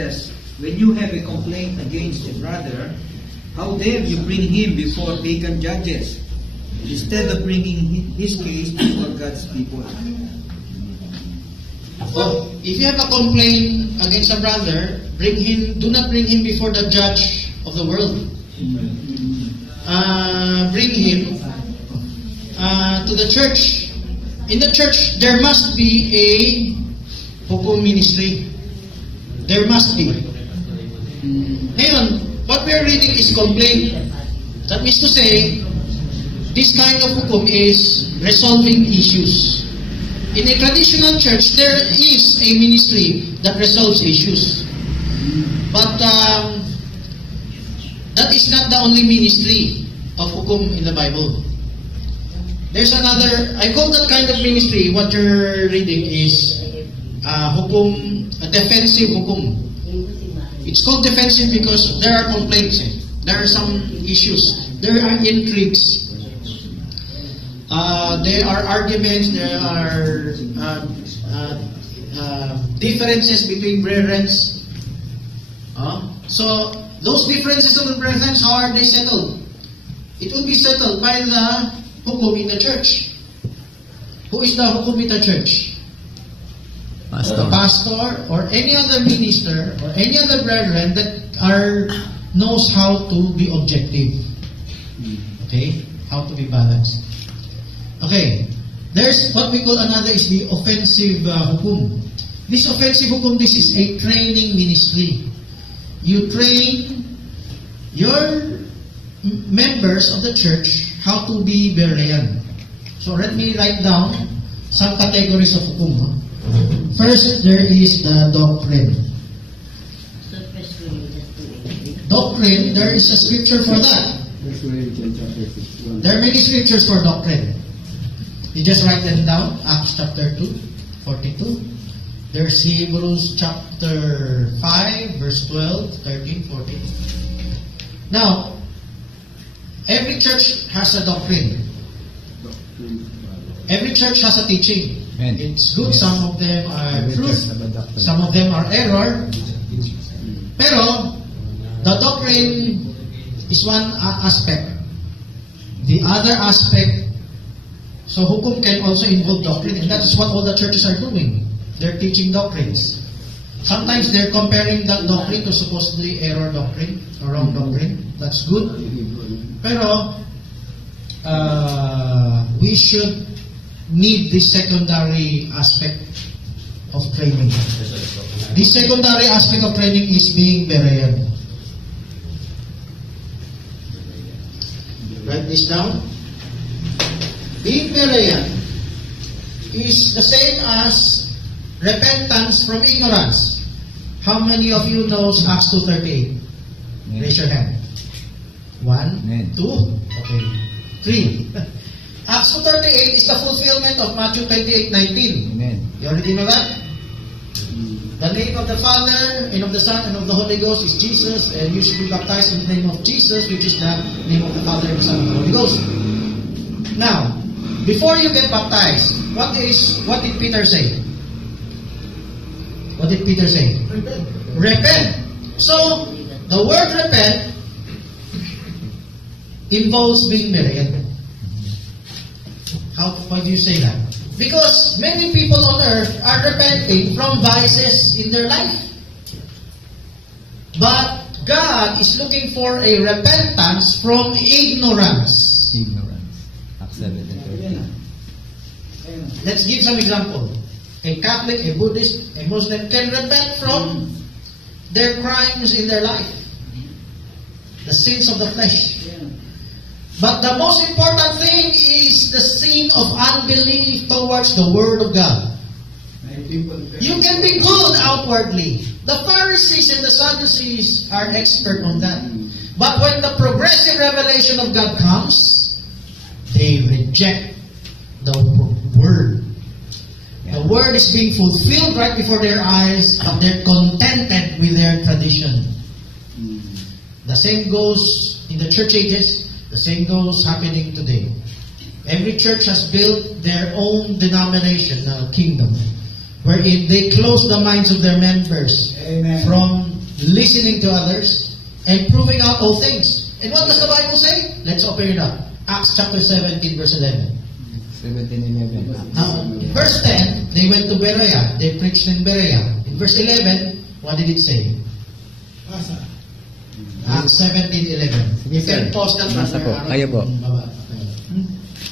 Yes, when you have a complaint against a brother, how dare you bring him before pagan judges instead of bringing his case before God's people? Well, if you have a complaint against a brother, do not bring him before the judge of the world. Bring him to the church. In the church, there must be a hukum ministry. There must be. Ngayon, what we are reading is complaint. That means to say, this kind of hukum is resolving issues. In a traditional church, there is a ministry that resolves issues. But that is not the only ministry of hukum in the Bible. There's another, I call that kind of ministry, what you're reading is hukum, a defensive hukum. It's called defensive because there are complaints. There are some issues. There are intrigues. There are arguments. There are differences between brethren. So those differences of the brethren, how are they settled? It will be settled by the hukum in the church. Who is the hukum in the church? Pastor. The pastor or any other minister or any other brethren that knows how to be objective. Okay? How to be balanced. Okay. There's what we call another is the offensive hukum. This offensive hukum, this is a training ministry. You train your members of the church how to be Berean. So let me write down some categories of hukum. First, there is the doctrine. Doctrine, there is a scripture for that. There are many scriptures for doctrine. You just write them down. Acts chapter 2, 42. There's Hebrews chapter 5, verse 12, 13, 14. Now, every church has a doctrine. Every church has a teaching. It's good. Yes. Some of them are truth. Some of them are error. Pero, the doctrine is one aspect. The other aspect, so hukum can also involve doctrine, and that is what all the churches are doing. They're teaching doctrines. Sometimes they're comparing that doctrine to supposedly error doctrine, or wrong doctrine. That's good. Pero, we should need the secondary aspect of training. The secondary aspect of training is being Berean. Write this down. Being Berean is the same as repentance from ignorance. How many of you knows Acts 2:38? Raise your hand. 1, 2, okay, 3. Acts 2:38 is the fulfillment of Matthew 28:19. Amen. You already know that? The name of the Father, and of the Son, and of the Holy Ghost is Jesus, and you should be baptized in the name of Jesus, which is the name of the Father, and the Son, and the Holy Ghost. Now, before you get baptized, what did Peter say? What did Peter say? Repent. So, the word repent involves being Berean. Why do you say that? Because many people on earth are repenting from vices in their life. But God is looking for a repentance from ignorance. Acts 7:13. Let's give some example. A Catholic, a Buddhist, a Muslim can repent from their crimes in their life. The sins of the flesh. But the most important thing is the sin of unbelief towards the Word of God. You can be good outwardly. The Pharisees and the Sadducees are expert on that. But when the progressive revelation of God comes, they reject the Word. The Word is being fulfilled right before their eyes, but they're contented with their tradition. The same goes in the church ages. The same goes happening today. Every church has built their own denomination, kingdom, wherein they close the minds of their members from listening to others, and proving out all things. And what does the Bible say? Let's open it up. Acts chapter 17, verse 11. 17:11. Now, in verse 10, they went to Berea. They preached in Berea. In verse 11, what did it say? Acts 17:11. You can pause that Nasa po. one. Kayo po. Baba.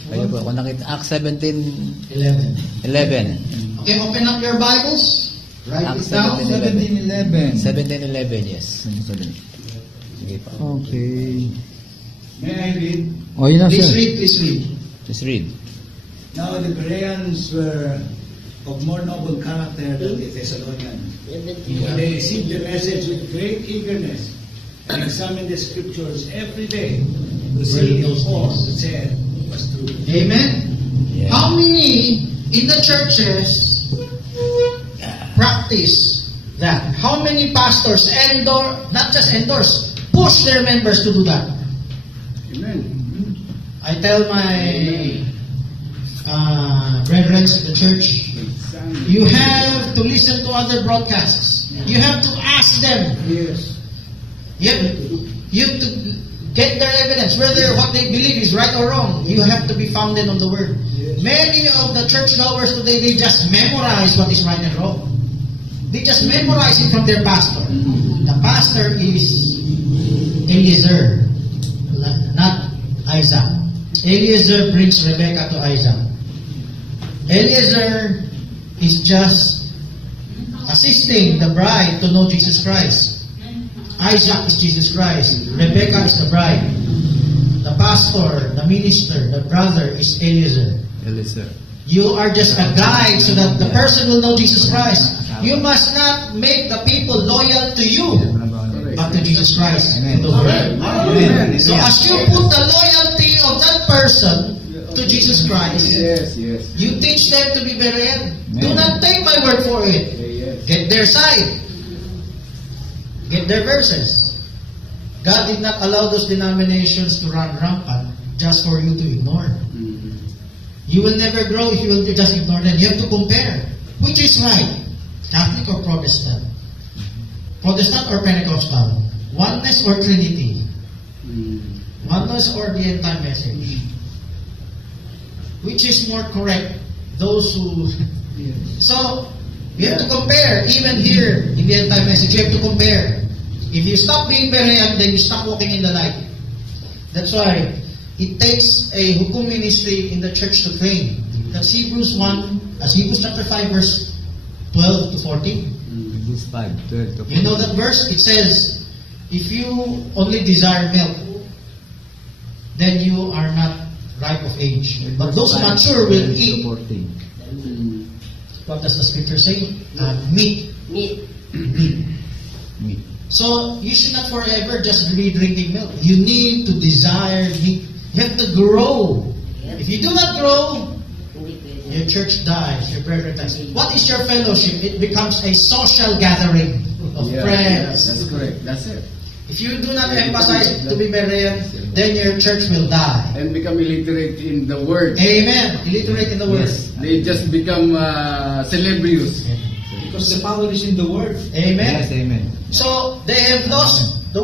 Kayo po. Kung nakita, Acts 11. 17:11. Okay, open up your Bibles. Write Acts it down. 17:11. 17:11, yes. Sige po. Okay. May I read? Oh, yun na, Please sir. read, please read. Just read. Now the Bereans were of more noble character than the Thessalonians. For they received the message with great eagerness and examined the scriptures every day to see if all that said was true. Amen. Yeah. How many in the churches practice that? How many pastors not just endorse, push their members to do that? Amen. I tell my brethren in the church, you have to listen to other broadcasts. You have to ask them. Yes. You have to get their evidence, whether what they believe is right or wrong. You have to be founded on the Word. Yes. Many of the church goers today, they just memorize what is right and wrong. They just memorize it from their pastor. The pastor is Eliezer, not Isaac. Eliezer brings Rebecca to Isaac. Eliezer is just assisting the bride to know Jesus Christ. Isaac is Jesus Christ. Rebecca is the bride. The pastor, the minister, the brother is Eliezer. Eliezer. You are just a guide so that the person will know Jesus Christ. You must not make the people loyal to you, but to Jesus Christ. Amen. To the Word. Amen. So as you put the loyalty of that person to Jesus Christ, Yes. you teach them to be Berean. Do not take my word for it. Yes. Get their side. Get their verses. God did not allow those denominations to run rampant just for you to ignore. You will never grow if you will just ignore them. You have to compare. Which is right? Catholic or Protestant? Protestant or Pentecostal? Oneness or Trinity? Oneness or the end time message? Which is more correct? Those who... So, you have to compare. Even here, in the end time message, you have to compare. If you stop being Berean, then you stop walking in the light. That's why it takes a hukum ministry in the church to train. That's Hebrews chapter 5, verse 12 to 14. Hebrews 5, 12 to 14. You know that verse? It says, if you only desire milk, then you are not ripe of age. But those mature will eat. 14. What does the scripture say? Meat. Meat. So, you should not forever just be drinking milk. You need to desire meat. You have to grow. If you do not grow, your church dies, your brethren dies. What is your fellowship? It becomes a social gathering of friends. That's correct. That's it. If you do not emphasize to be Berean, then your church will die. And become illiterate in the word. Amen. Illiterate in the word. They just become celebrious. Because the power is in the Word. Amen. Yes, amen. So they have lost the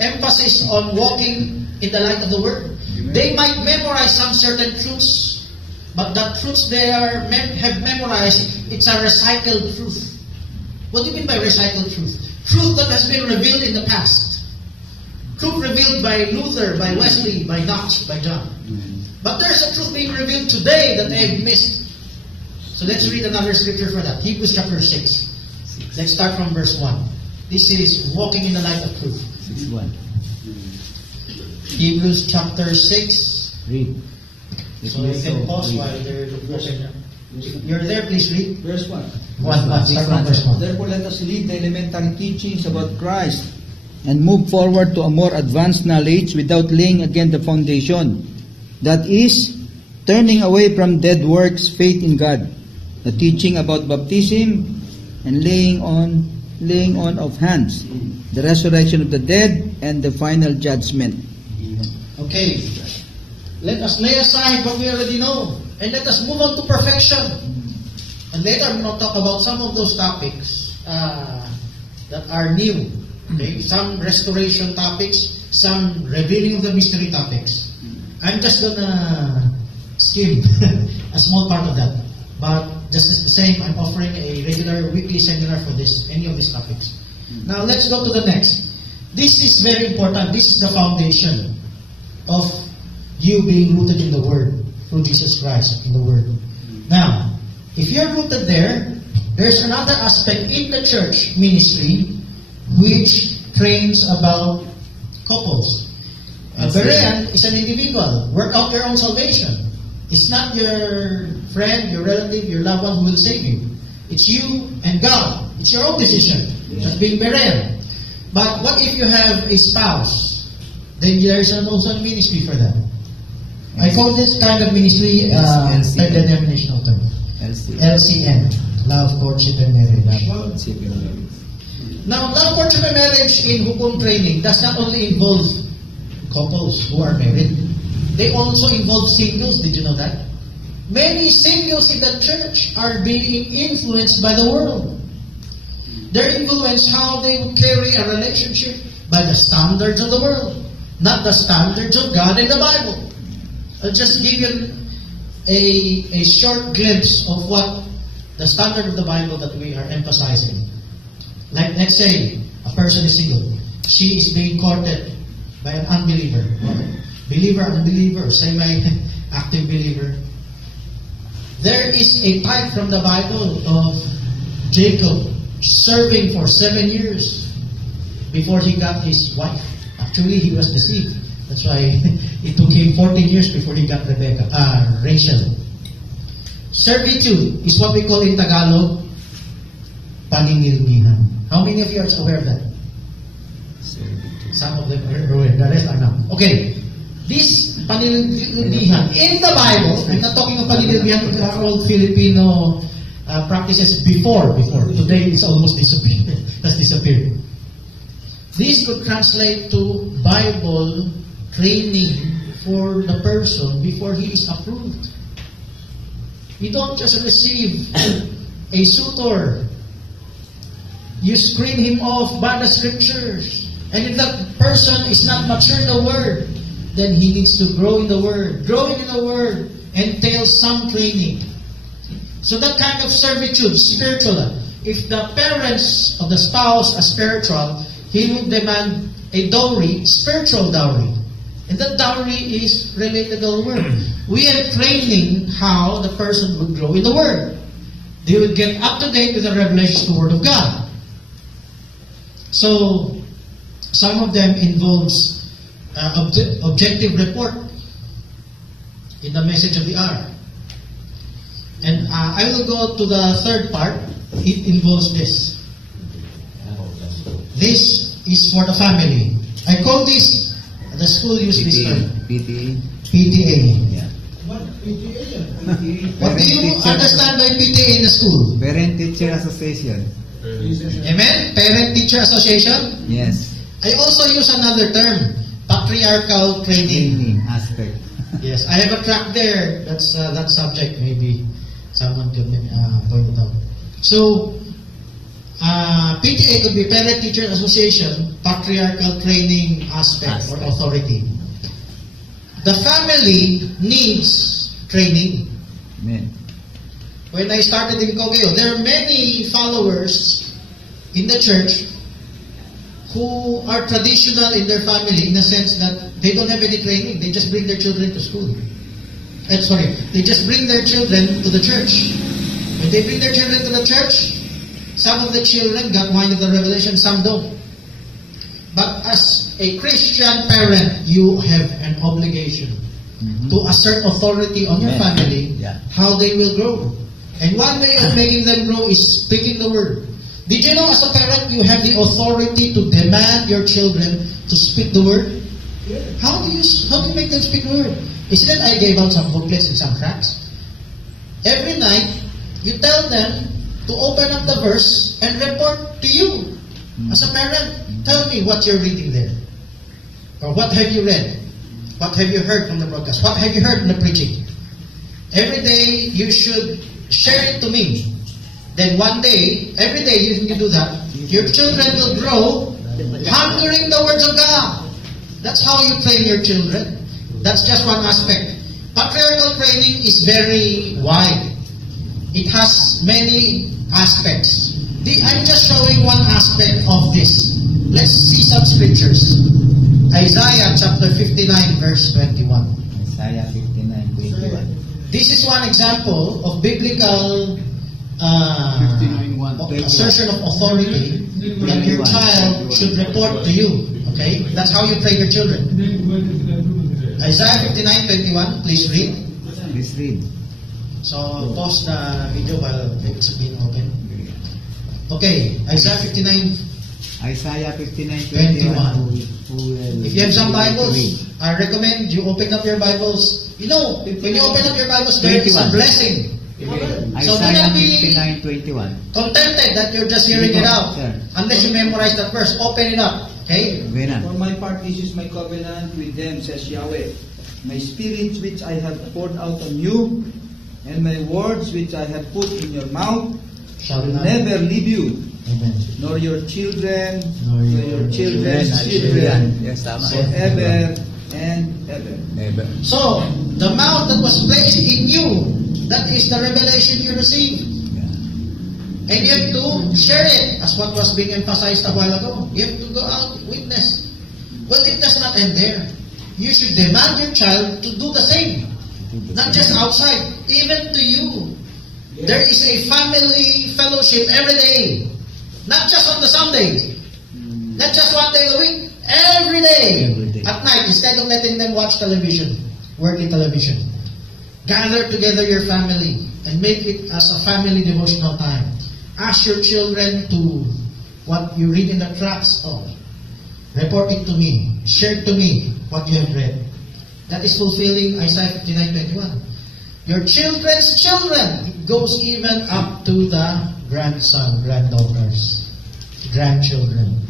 emphasis on walking in the light of the Word. Amen. They might memorize some certain truths, but the truths they have memorized, it's a recycled truth. What do you mean by recycled truth? Truth that has been revealed in the past. Truth revealed by Luther, by Wesley, by Knox, by John. But there's a truth being revealed today that they have missed. So let's read another scripture for that. Hebrews chapter 6. Let's start from verse 1. This is walking in the light of truth. 6:1. Hebrews chapter 6. Read. So you can pause while they're looking. You're there, please read. Verse 1. Start from verse 1. Therefore, let us leave the elementary teachings about Christ and move forward to a more advanced knowledge without laying again the foundation. That is, turning away from dead works, faith in God, the teaching about baptism and laying on of hands, the resurrection of the dead, and the final judgment. Okay. Let us lay aside what we already know and let us move on to perfection. And later I'm going to talk about some of those topics that are new. Okay? Some restoration topics, some revealing of the mystery topics. I'm just gonna skim a small part of that. But just the same, I'm offering a regular weekly seminar for any of these topics. Now let's go to the next. This is very important. This is the foundation of you being rooted in the Word through Jesus Christ in the Word. Now, if you're rooted there, there's another aspect in the church ministry which trains about couples. A Berean is an individual. Work out your own salvation. It's not your friend, your relative, your loved one who will save you. It's you and God. It's your own decision. Just being Berean. But what if you have a spouse? Then there's also a ministry for that. I call this kind of ministry a denominational term. LCM. Love, Courtship, and Marriage. Now, love, courtship, and marriage in Hukum training does not only involve couples who are married. They also involve singles. Did you know that? Many singles in the church are being influenced by the world. They're influenced how they would carry a relationship by the standards of the world, not the standards of God and the Bible. I'll just give you a short glimpse of what the standard of the Bible that we are emphasizing. Like, let's say a person is single. She is being courted by an unbeliever. Believer, unbeliever, semi-active believer. There is a type from the Bible of Jacob serving for 7 years before he got his wife. Actually, he was deceived. That's why it took him 14 years before he got Rachel. Servitude is what we call in Tagalog, paninilbihan. How many of you are aware of that? Some of them are aware. The rest are not. Okay. This paninilbihan in the Bible, I'm not talking of paninilbihan, our old Filipino practices before. Today it's almost disappeared. Has disappeared. This could translate to Bible training for the person before he is approved. You don't just receive a suitor. You screen him off by the scriptures. And if that person is not mature in the Word, then he needs to grow in the Word. Growing in the Word entails some training. So that kind of servitude, spiritual. If the parents of the spouse are spiritual, he would demand a dowry, spiritual dowry. And that dowry is related to the Word. We are training how the person would grow in the Word. They would get up to date with the revelation of the Word of God. So, some of them involves objective report in the message of the hour. And I will go to the third part. It involves this. This is for the family. I call this, the school use this term. PTA. Yeah. What PTA? What do you understand by PTA in the school? Parent Teacher Association. Amen? Parent-Teacher Association? Yes. I also use another term, patriarchal training. Aspect. Yes, I have a track there. That's that subject. Maybe someone could point it out. So, PTA could be Parent-Teacher Association, patriarchal training aspect or authority. The family needs training. Amen. When I started in Cogeo, there are many followers in the church who are traditional in their family in the sense that they don't have any training. They just bring their children to school. They just bring their children to the church. When they bring their children to the church, some of the children got wine of the revelation, some don't. But as a Christian parent, you have an obligation to assert authority on your family, how they will grow. And one way of making them grow is speaking the Word. Did you know as a parent, you have the authority to demand your children to speak the Word? How do you make them speak the Word? Isn't it I gave out some booklets and some tracts? Every night, you tell them to open up the verse and report to you. As a parent, tell me what you're reading there. Or what have you read? What have you heard from the broadcast? What have you heard in the preaching? Every day, you should share it to me. then one day, every day you do that, your children will grow hungering the words of God. That's how you train your children. That's just one aspect. Patriarchal training is very wide. It has many aspects. I'm just showing one aspect of this. Let's see some scriptures. Isaiah chapter 59 verse 21. Isaiah 59:21. This is one example of biblical 59:1. assertion of authority that your child should report to you. Okay? That's how you train your children. Isaiah 59:21, please read. Please read. So, pause the video while it's being open. Okay, Isaiah 59. Isaiah 59:21. If you have some Bibles, I recommend you open up your Bibles. You know, when you open up your Bibles, there is a 21. blessing. So do Isaiah not be 59:21. contented that you're just hearing it out. Sir. Unless you memorize that verse, open it up. Okay? Okay na. For my part, this is my covenant with them, says Yahweh. My spirit which I have poured out on you, and my words which I have put in your mouth, Shall will not. never leave you, Amen. nor your children, Nor nor your children's children, Yes, tama. forever and ever. Never. So, the mouth that was placed in you, that is the revelation you received. And you have to share it, as what was being emphasized a while ago. You have to go out, witness. Well, it does not end there. You should demand your child to do the same. Not just outside, even to you. There is a family fellowship every day. Not just on the Sundays. Not just one day a week. Every day. Every day. At night, instead of letting them watch television, working television. Gather together your family and make it as a family devotional time. Ask your children to what you read in the tracts of. Report it to me. Share to me what you have read. That is fulfilling Isaiah 59:21. Your children's children, it goes even up to the grandson, granddaughters, grandchildren.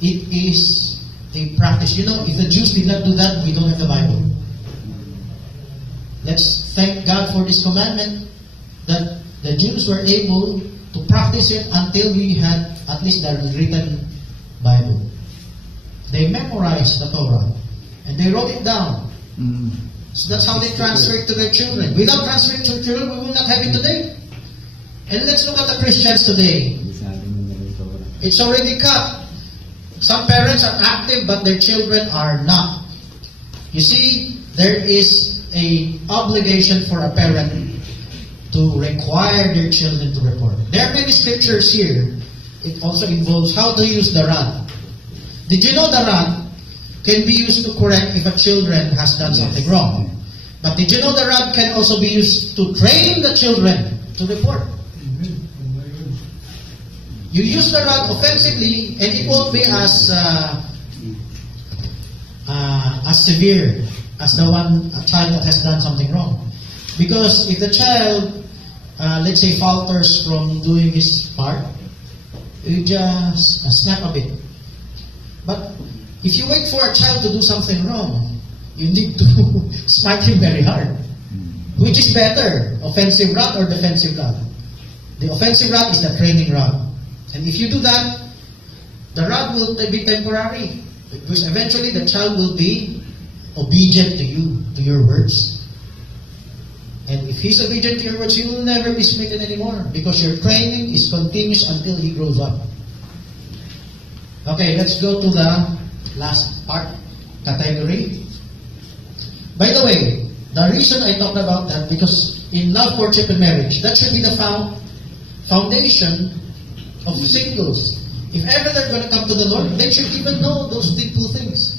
It is a practice. You know, if the Jews did not do that, we don't have the Bible. Let's thank God for this commandment that the Jews were able to practice it until we had at least the written Bible. They memorized the Torah and they wrote it down. So that's how they transfer it to their children. Without transferring to children, we will not have it today. And let's look at the Christians today. It's already cut. Some parents are active, but their children are not. You see, there is an obligation for a parent to require their children to report. There are many scriptures here. It also involves how to use the rod. Did you know the rod can be used to correct if a children has done something wrong? But did you know the rod can also be used to train the children to report? You use the rod offensively, and it won't be as severe as a child that has done something wrong. Because if the child, let's say, falters from doing his part, you just snap a bit. But if you wait for a child to do something wrong, you need to smite him very hard. Which is better, offensive rod or defensive rod? The offensive rod is the training rod. And if you do that, the rod will be temporary. Because eventually the child will be obedient to you, to your words. And if he's obedient to your words, he will never be smitten anymore. Because your training is continuous until he grows up. Okay, let's go to the last part, category. By the way, the reason I talked about that, because in love, courtship, and marriage, that should be the foundation of singles. If ever they're going to come to the Lord, they should even know those two things.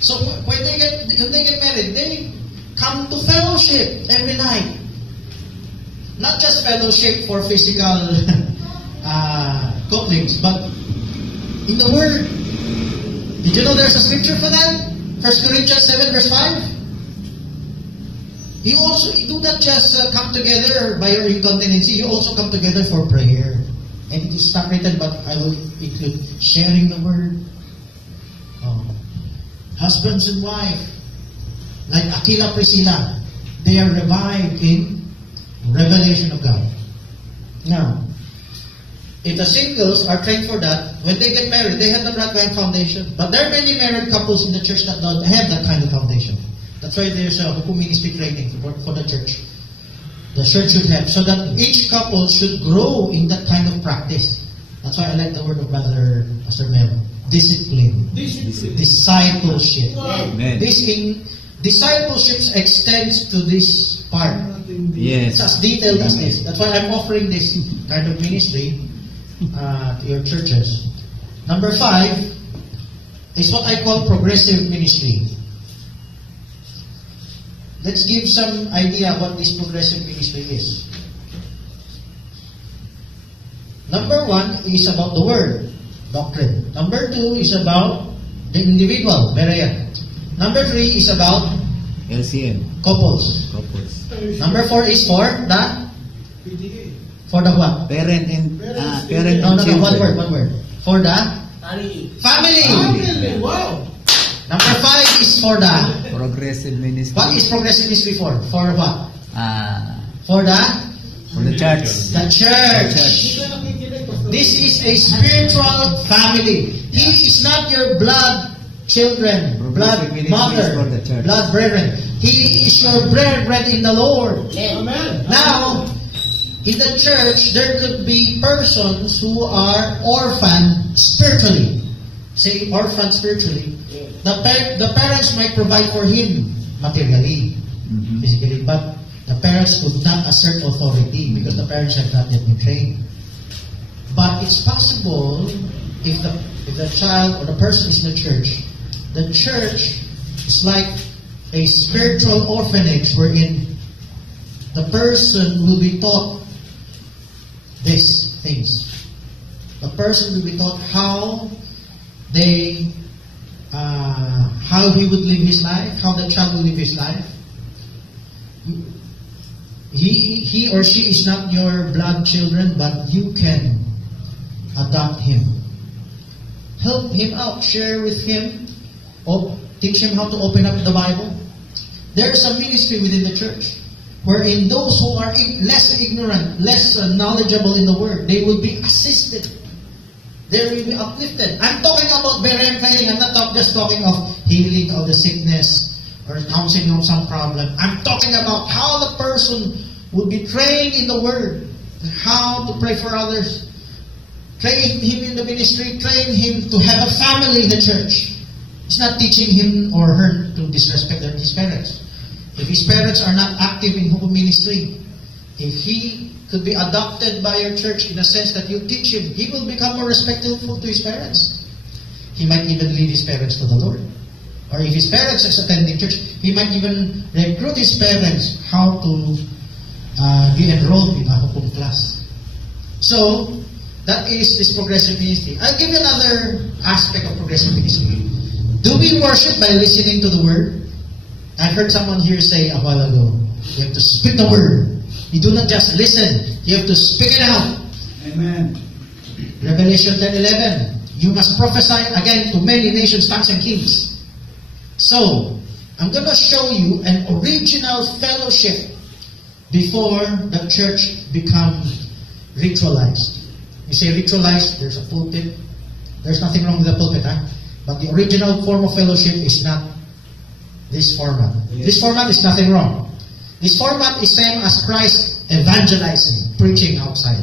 So when they get married, they come to fellowship every night. Not just fellowship for physical couplings, but in the Word. Did you know there's a scripture for that? 1 Corinthians 7 verse 5. You do not just come together by your incontinency, you also come together for prayer. And it is not written, but I will include sharing the Word. Husbands and wife, like Aquila, Priscilla, they are revived in revelation of God. Now, if the singles are trained for that, when they get married, they have the right kind of foundation. But there are many married couples in the church that don't have that kind of foundation. That's why there's a hukum ministry training for the church. The church should have, so that each couple should grow in that kind of practice. That's why I like the word of Brother Pastor Mel. Discipline. Discipleship. Amen. Discipleship extends to this part. Yes. It's as detailed as this. That's why I'm offering this kind of ministry to your churches. Number 5 is what I call progressive ministry. Let's give some idea what this progressive ministry is. Number 1 is about the word, doctrine. Number 2 is about the individual, Berean. Number 3 is about LCM. couples. Number 4 is for the what? Parent and No, children. one word. For the family. Wow. Number 5 is for the. Progressive ministry. What is progressive ministry for? For what? For For the church. the church. This is a spiritual family. He is not your blood children, blood Progressive ministry is mother, for the church. blood brethren. He is your brethren in the Lord. Amen. Now, in the church, there could be persons who are orphaned spiritually. Say, orphaned spiritually. The parents might provide for him materially, physically, but the parents would not assert authority because the parents have not yet been trained. But it's possible if the child or the person is in the church is like a spiritual orphanage wherein the person will be taught these things. The person will be taught how he would live his life, how the child will live his life. He or she is not your blood children, but you can adopt him. Help him out, share with him, teach him how to open up the Bible. There's a ministry within the church wherein those who are less ignorant, less knowledgeable in the Word, they will be assisted. They will be uplifted. I'm talking about Berean training. I'm not just talking of healing of the sickness or counseling of some problem. I'm talking about how the person will be trained in the Word, how to pray for others, train him in the ministry, train him to have a family in the church. It's not teaching him or her to disrespect his parents. If his parents are not active in hukum ministry, if he could be adopted by your church in a sense that you teach him, he will become more respectful to his parents. He might even lead his parents to the Lord. Or if his parents is attending church, he might even recruit his parents how to be enrolled in a hukum class. So, that is this progressive ministry. I'll give you another aspect of progressive ministry. Do we worship by listening to the Word? I heard someone here say a while ago, you have to speak the Word. You do not just listen, you have to speak it out. Amen. Revelation 10:11. You must prophesy again to many nations, tongues, and kings. So, I'm going to show you an original fellowship before the church becomes ritualized. You say ritualized, there's a pulpit. There's nothing wrong with the pulpit, huh? But the original form of fellowship is not this format. Yes. This format is nothing wrong. This format is same as Christ evangelizing, preaching outside.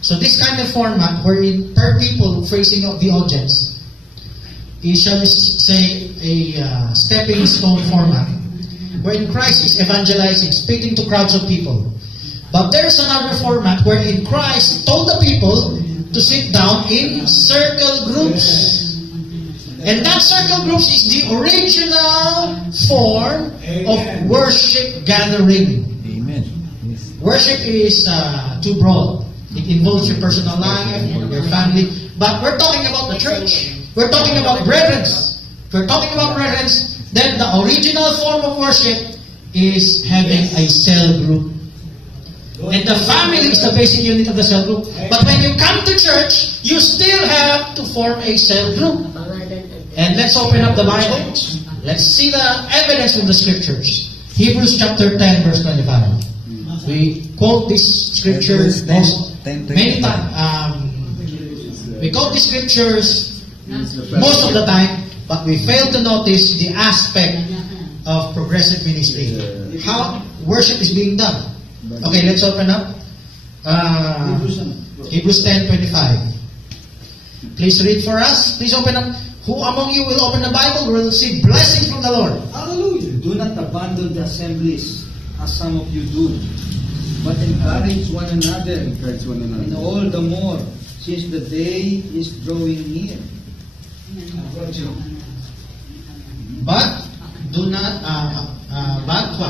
So this kind of format, wherein per people facing the audience, is, shall we say, a stepping stone format, wherein Christ is evangelizing, speaking to crowds of people. But there's another format wherein Christ told the people to sit down in circle groups. And that circle groups is the original form of worship gathering. Amen. Yes. Worship is too broad. It involves your personal life, your family. But we're talking about the church. We're talking about brethren. If we're talking about brethren, then the original form of worship is having a cell group. And the family is the basic unit of the cell group. But when you come to church, you still have to form a cell group. And let's open up the Bible. Let's see the evidence from the Scriptures. Hebrews chapter 10 verse 25. We quote this scripture most Many times, we quote the scriptures most of the time, but we fail to notice the aspect of progressive ministry. How worship is being done. Okay, let's open up. Hebrews 10:25. Please read for us. Please open up. Who among you will open the Bible will receive blessing from the Lord? Hallelujah. Do not abandon the assemblies, as some of you do, but encourage one another, and all the more, since the day is drawing near. But do not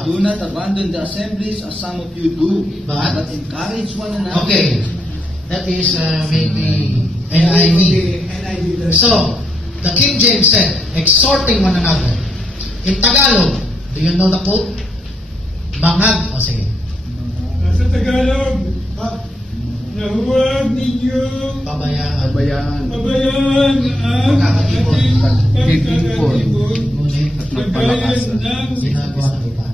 Do not abandon the assemblies, as some of you do, But encourage one another. Okay, that is maybe NIV. So, the King James said, exhorting one another. In Tagalog, do you know the quote? Mangag. O sige. Sa Tagalog, na huwag ninyong Pabayaan. pabayaan ang ating pagkakatibon Ngunit, kagaya ng ginagawa ng iba.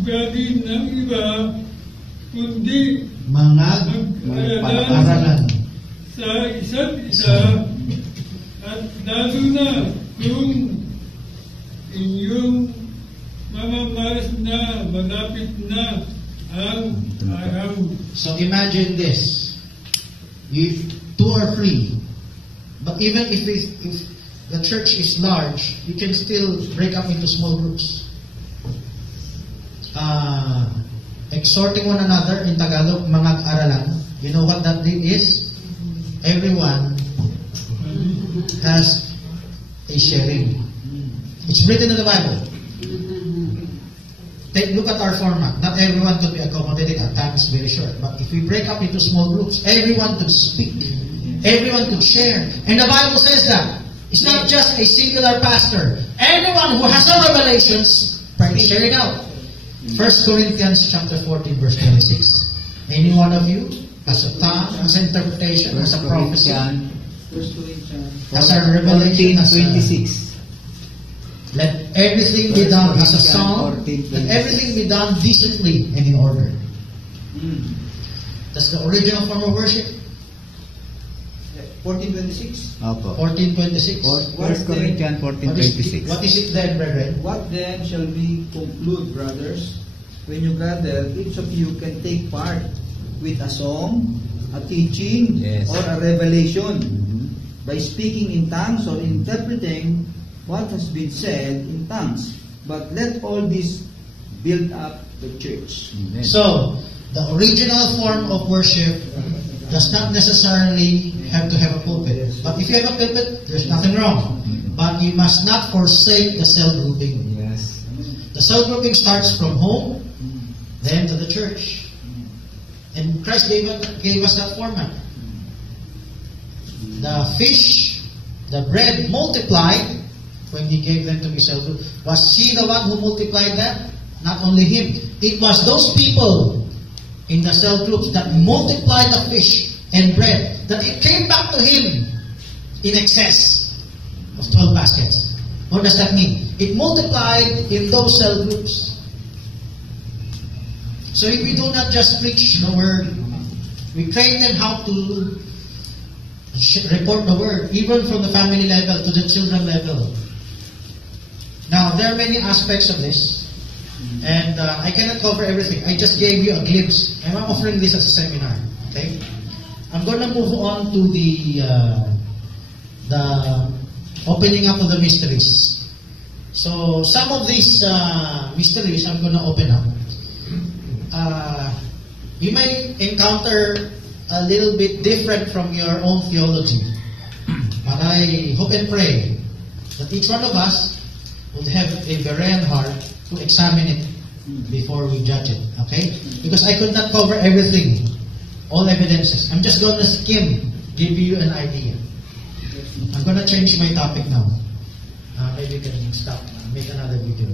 ugali ng iba, kundi Mangag. magpaaralan Aralan. sa isa't isa at lalo na kung inyong mamamas na malapit na ang araw. So imagine this. If 2 or 3, but even if the church is large, you can still break up into small groups. Exhorting one another in Tagalog, mangag-aralan. You know what that is? Everyone has a sharing. It's written in the Bible. Look at our format. Not everyone could be accommodated. Our time is very short. But if we break up into small groups, everyone could speak. Everyone could share. And the Bible says that. It's not just a singular pastor. Anyone who has a revelations, try to share it out. 1 Corinthians chapter 14, verse 26. Any one of you has a tongue, has interpretation, has a prophecy, has a revelation, has a 26. let everything be done as a song. Let everything be done decently and in order. That's the original form of worship. 14:26. Opo. 14:26. 1 Corinthians 14:26. What is it then, brethren? What then shall we conclude, brothers? When you gather, each of you can take part with a song, a teaching, Yes. or a revelation, by speaking in tongues or interpreting what has been said in tongues. But let all this build up the church. Amen. So, the original form of worship does not necessarily have to have a pulpit. But if you have a pulpit, there's nothing wrong. But you must not forsake the cell grouping. Yes. The cell grouping starts from home, then to the church. And Christ gave us that format. The fish, the bread multiplied when He gave them to be cell group. Was He the one who multiplied that? Not only Him. It was those people in the cell groups that multiplied the fish and bread, that it came back to Him in excess of 12 baskets. What does that mean? It multiplied in those cell groups. So if we do not just preach the word, we train them how to report the word, even from the family level to the children level. Now, there are many aspects of this, and I cannot cover everything. I just gave you a glimpse. I'm offering this as a seminar. Okay, I'm going to move on to the opening up of the mysteries. So, some of these mysteries I'm going to open up. You might encounter a little bit different from your own theology. But I hope and pray that each one of us would have a Berean heart to examine it before we judge it. Okay? Because I could not cover everything, all evidences. I'm just going to skim, give you an idea. I'm going to change my topic now. Maybe you can stop, make another video.